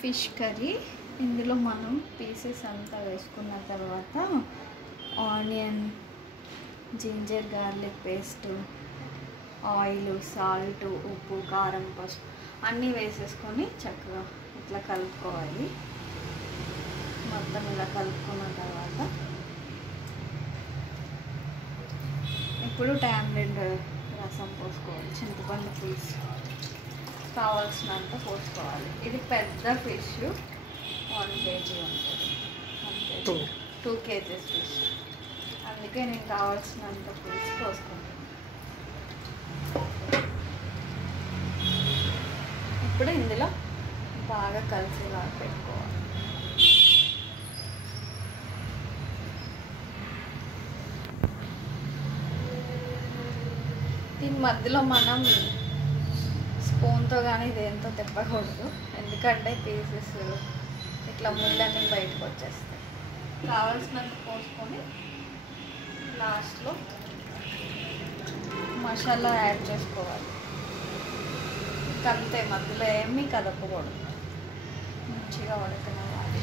Fish curry. ఇందులో మనం pieces అంతా వేసుకున్న తర్వాత onion, ginger garlic paste, oil, salt, ఉప్పు, కారం, పసుపు అన్నీ వేసేసుకొని చక్కగా ఇట్లా కలుపుకోవాలి. మొత్తం ఇలా కలుపుకున్న తర్వాత ఇప్పుడు టామరిన్ రసం పోసుకోవాలి. చింతపండు పులుసు కావాల్సినంత పోసుకోవాలి. ఇది పెద్ద ఫిష్ 1 kg ఉంటుంది. 2 kgs ఫిష్, అందుకే నేను కావాల్సినంత పులుసు పోసుకుంటాను. ఇప్పుడు ఇందులో బాగా కలిసేలా పెట్టుకోవాలి. దీని మధ్యలో మనం స్పూన్తో కానీ దేంతో తిప్పకూడదు, ఎందుకంటే పీసెస్ ఇట్లా ముళ్ళన్నీ బయటకు వచ్చేస్తాయి. కావాల్సినంత పోసుకొని లాస్ట్లో మసాలా యాడ్ చేసుకోవాలి. అంతే, మధ్యలో ఏమీ కదపకూడదు, మంచిగా ఉడకనివ్వాలి.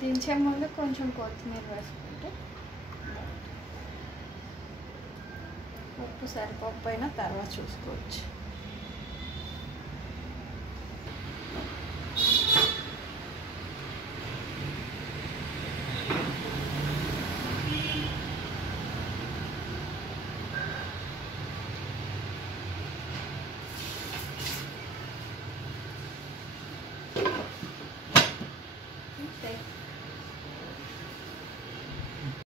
దించే ముందు కొంచెం కొత్తిమీర వేసుకుంటే, ఉప్పు సరిపోకపోయినా తర్వాత చూసుకోవచ్చు. Okay.